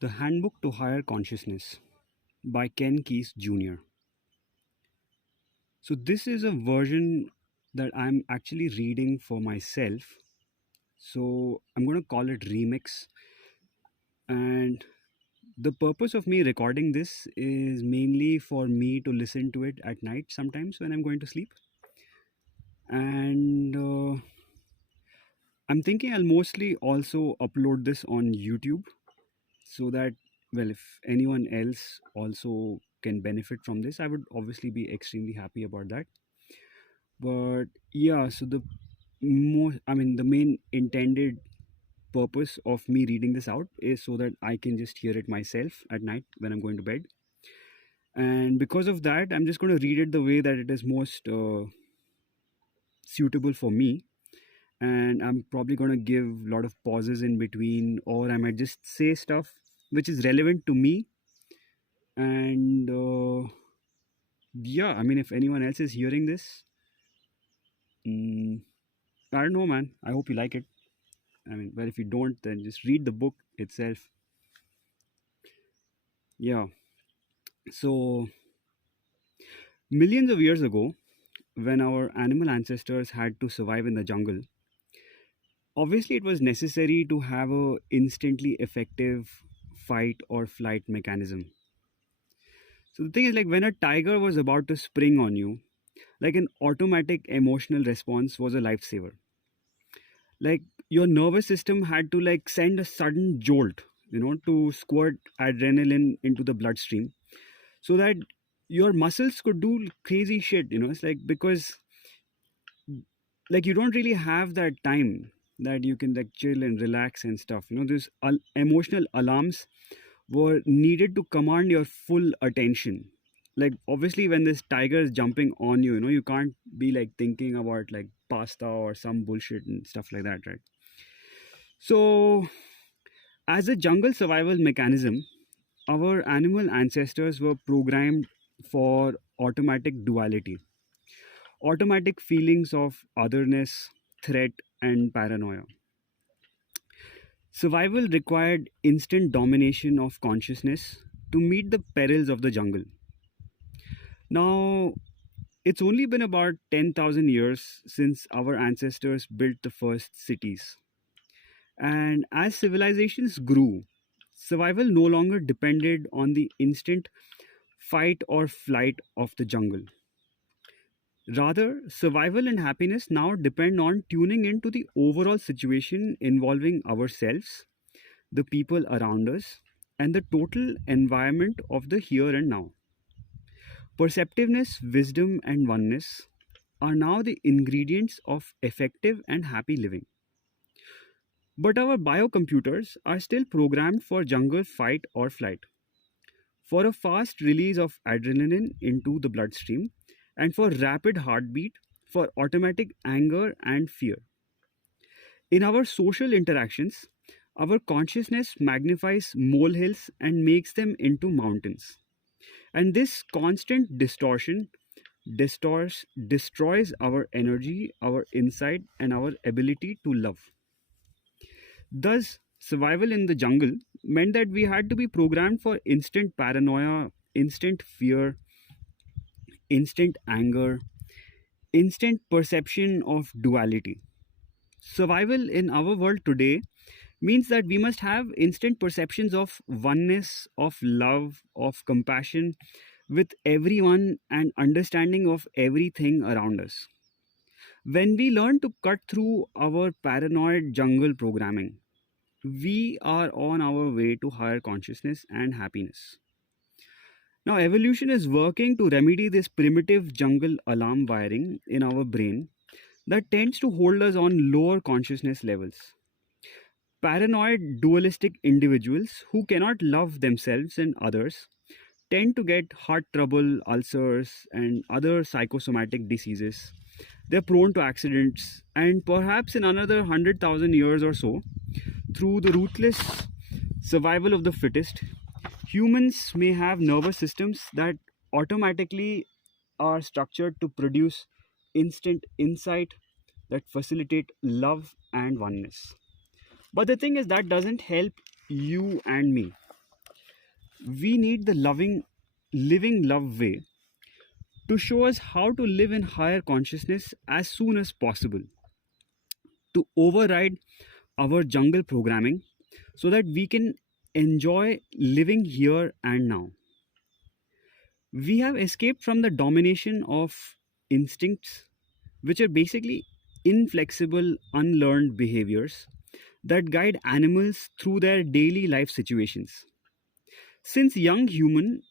The Handbook to Higher Consciousness by Ken Keyes Jr. So, this is a version that I'm actually reading for myself. So, I'm going to call it Remix. And the purpose of me recording this is mainly for me to listen to it at night sometimes when I'm going to sleep. And I'm thinking I'll mostly also upload this on YouTube so that, well, if anyone else also can benefit from this, I would obviously be extremely happy about that. But yeah, so the main intended purpose of me reading this out is so that I can just hear it myself at night when I'm going to bed. And because of that, I'm just going to read it the way that it is most suitable for me. And I'm probably going to give a lot of pauses in between, or I might just say stuff which is relevant to me. And yeah, I mean, if anyone else is hearing this, I don't know, man. I hope you like it. I mean, well, if you don't, then just read the book itself. Yeah. So, millions of years ago, when our animal ancestors had to survive in the jungle, obviously it was necessary to have a instantly effective fight or flight mechanism. So the thing is, like, when a tiger was about to spring on you, like, an automatic emotional response was a lifesaver. Like, your nervous system had to like send a sudden jolt, to squirt adrenaline into the bloodstream so that your muscles could do crazy shit. It's like, because like you don't really have that time that you can like chill and relax and stuff. These emotional alarms were needed to command your full attention. Like, obviously, when this tiger is jumping on you, you can't be like thinking about like pasta or some bullshit and stuff like that, right? So, as a jungle survival mechanism, our animal ancestors were programmed for automatic duality, automatic feelings of otherness, threat, and paranoia. Survival required instant domination of consciousness to meet the perils of the jungle. Now, it's only been about 10,000 years since our ancestors built the first cities. And as civilizations grew, survival no longer depended on the instant fight or flight of the jungle. Rather, survival and happiness now depend on tuning into the overall situation involving ourselves, the people around us, and the total environment of the here and now. Perceptiveness, wisdom, and oneness are now the ingredients of effective and happy living. But our biocomputers are still programmed for jungle fight or flight, for a fast release of adrenaline into the bloodstream, and for rapid heartbeat, for automatic anger and fear. In our social interactions, our consciousness magnifies molehills and makes them into mountains. And this constant distortion destroys our energy, our insight, and our ability to love. Thus, survival in the jungle meant that we had to be programmed for instant paranoia, instant fear, instant anger, instant perception of duality. Survival in our world today means that we must have instant perceptions of oneness, of love, of compassion with everyone, and understanding of everything around us. When we learn to cut through our paranoid jungle programming, we are on our way to higher consciousness and happiness. Now, evolution is working to remedy this primitive jungle alarm wiring in our brain that tends to hold us on lower consciousness levels. Paranoid, dualistic individuals who cannot love themselves and others tend to get heart trouble, ulcers, and other psychosomatic diseases. They're prone to accidents, and perhaps in another 100,000 years or so, through the ruthless survival of the fittest, humans may have nervous systems that automatically are structured to produce instant insight that facilitate love and oneness. But the thing is, that doesn't help you and me. We need the living love way to show us how to live in higher consciousness as soon as possible, to override our jungle programming so that we can enjoy living here and now. We have escaped from the domination of instincts, which are basically inflexible, unlearned behaviors that guide animals through their daily life situations. Since young human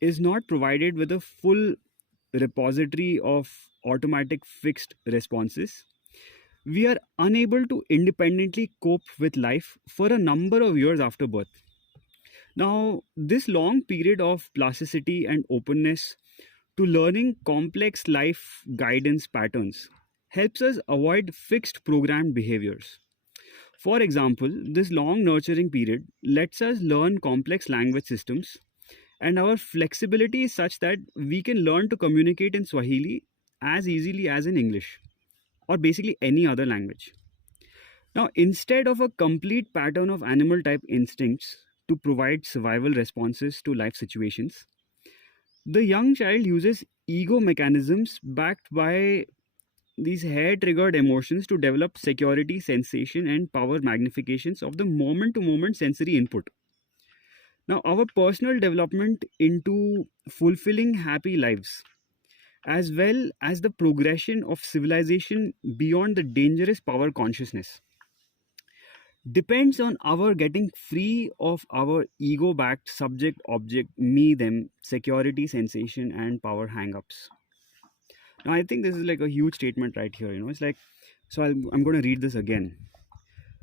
is not provided with a full repository of automatic fixed responses, we are unable to independently cope with life for a number of years after birth. Now, this long period of plasticity and openness to learning complex life guidance patterns helps us avoid fixed programmed behaviors. For example, this long nurturing period lets us learn complex language systems, and our flexibility is such that we can learn to communicate in Swahili as easily as in English or basically any other language. Now, instead of a complete pattern of animal type instincts to provide survival responses to life situations, the young child uses ego mechanisms backed by these hair triggered emotions to develop security, sensation, and power magnifications of the moment to moment sensory input. Now, our personal development into fulfilling happy lives, as well as the progression of civilization beyond the dangerous power consciousness, depends on our getting free of our ego backed subject object me them security sensation and power hang-ups. Now I think this is like a huge statement right here, it's like, so I'm going to read this again.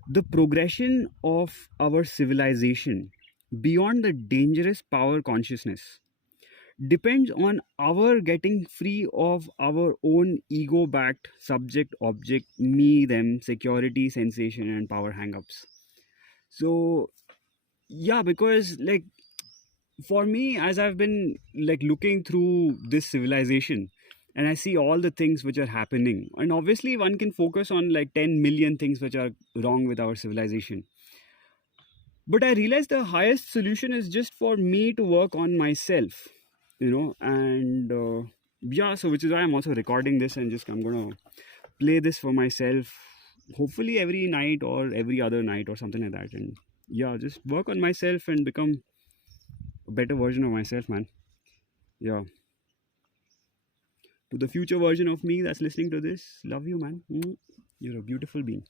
The progression of our civilization beyond the dangerous power consciousness depends on our getting free of our own ego backed subject object me them security sensation and power hang-ups. So yeah, because like for me, as I've been like looking through this civilization and I see all the things which are happening, and obviously one can focus on like 10 million things which are wrong with our civilization, but I realized the highest solution is just for me to work on myself, and yeah, so which is why I'm also recording this, and just I'm gonna play this for myself, hopefully every night or every other night or something like that, and yeah, just work on myself and become a better version of myself, man. Yeah, to the future version of me that's listening to this, love you, man. You're a beautiful being.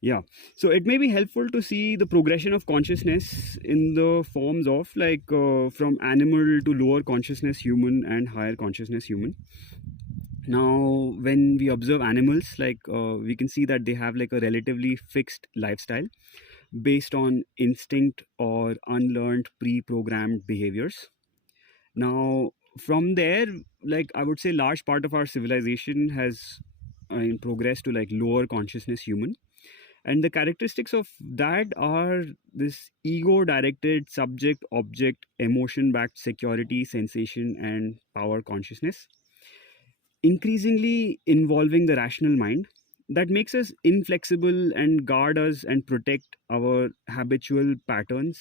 Yeah, so it may be helpful to see the progression of consciousness in the forms of like from animal to lower consciousness human and higher consciousness human. Now when we observe animals, like we can see that they have like a relatively fixed lifestyle based on instinct or unlearned pre-programmed behaviors. Now from there, like I would say large part of our civilization has progressed to like lower consciousness human, and the characteristics of that are this ego directed subject object emotion backed security sensation and power consciousness, increasingly involving the rational mind, that makes us inflexible and guard us and protect our habitual patterns.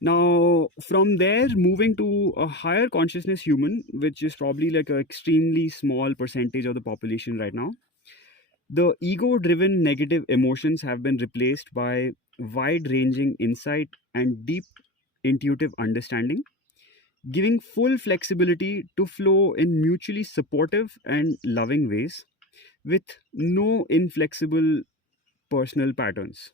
Now from there, moving to a higher consciousness human, which is probably like an extremely small percentage of the population right now, the ego driven negative emotions have been replaced by wide ranging insight and deep intuitive understanding, giving full flexibility to flow in mutually supportive and loving ways with no inflexible personal patterns.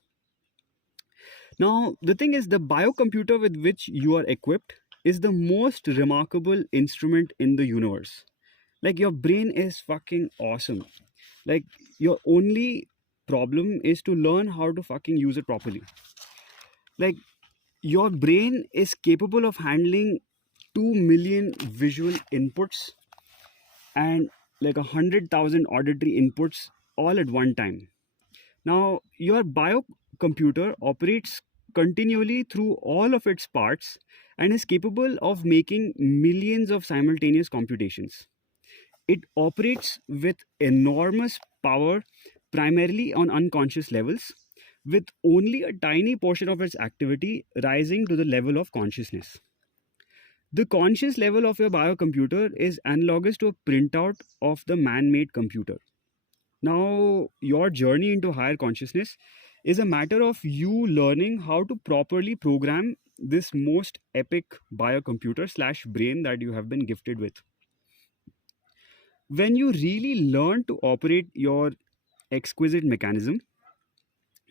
Now, the thing is, the biocomputer with which you are equipped is the most remarkable instrument in the universe. Like, your brain is fucking awesome. Like, your only problem is to learn how to fucking use it properly. Like, your brain is capable of handling 2 million visual inputs and like 100,000 auditory inputs all at one time. Now, your biocomputer operates continually through all of its parts and is capable of making millions of simultaneous computations. It operates with enormous power, primarily on unconscious levels, with only a tiny portion of its activity rising to the level of consciousness. The conscious level of your biocomputer is analogous to a printout of the man made computer. Now, your journey into higher consciousness is a matter of you learning how to properly program this most epic biocomputer slash brain that you have been gifted with. When you really learn to operate your exquisite mechanism,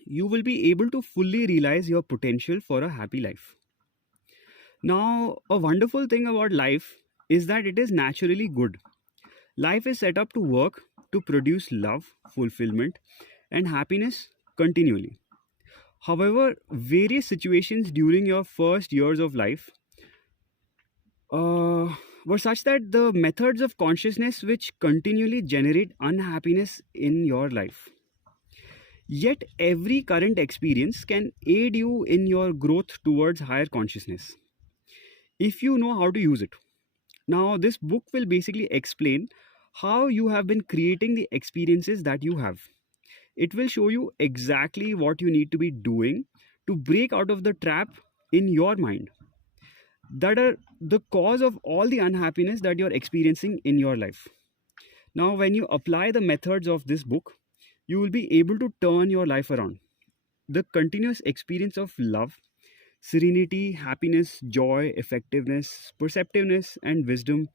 you will be able to fully realize your potential for a happy life. Now, a wonderful thing about life is that it is naturally good. Life is set up to work, to produce love, fulfillment, and happiness continually. However, various situations during your first years of life uh, were such that the methods of consciousness which continually generate unhappiness in your life. Yet, every current experience can aid you in your growth towards higher consciousness if you know how to use it. Now, this book will basically explain how you have been creating the experiences that you have. It will show you exactly what you need to be doing to break out of the trap in your mind that are the cause of all the unhappiness that you're experiencing in your life. Now, when you apply the methods of this book, you will be able to turn your life around. The continuous experience of love, serenity, happiness, joy, effectiveness, perceptiveness, and wisdom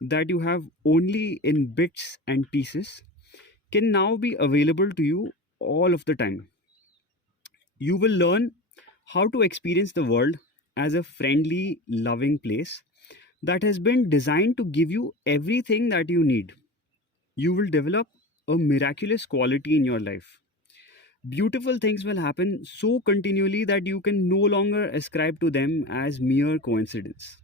that you have only in bits and pieces can now be available to you all of the time. You will learn how to experience the world as a friendly, loving place that has been designed to give you everything that you need. You will develop a miraculous quality in your life. Beautiful things will happen so continually that you can no longer ascribe to them as mere coincidence.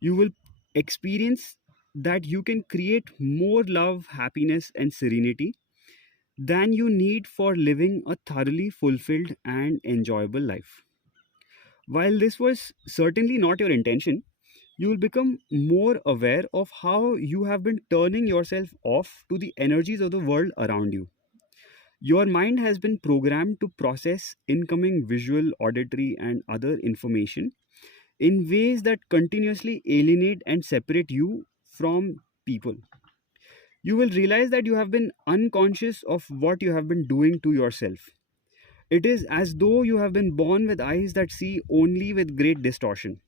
You will experience that you can create more love, happiness, and serenity than you need for living a thoroughly fulfilled and enjoyable life. While this was certainly not your intention, you will become more aware of how you have been turning yourself off to the energies of the world around you. Your mind has been programmed to process incoming visual, auditory, and other information in ways that continuously alienate and separate you from people. You will realize that you have been unconscious of what you have been doing to yourself. It is as though you have been born with eyes that see only with great distortion,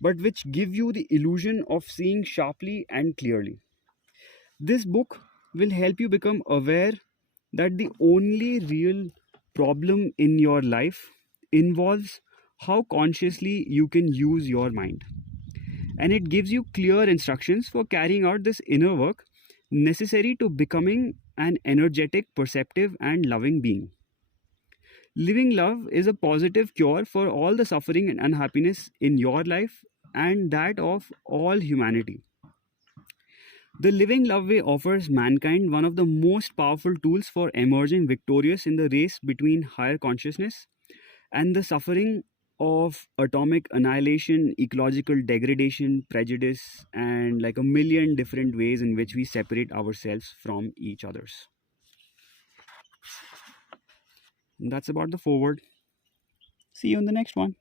but which give you the illusion of seeing sharply and clearly. This book will help you become aware that the only real problem in your life involves how consciously you can use your mind. And it gives you clear instructions for carrying out this inner work necessary to becoming an energetic, perceptive, and loving being. Living love is a positive cure for all the suffering and unhappiness in your life and that of all humanity. The Living Love Way offers mankind one of the most powerful tools for emerging victorious in the race between higher consciousness and the suffering of atomic annihilation, ecological degradation, prejudice, and like a million different ways in which we separate ourselves from each others. And that's about the forward. See you in the next one.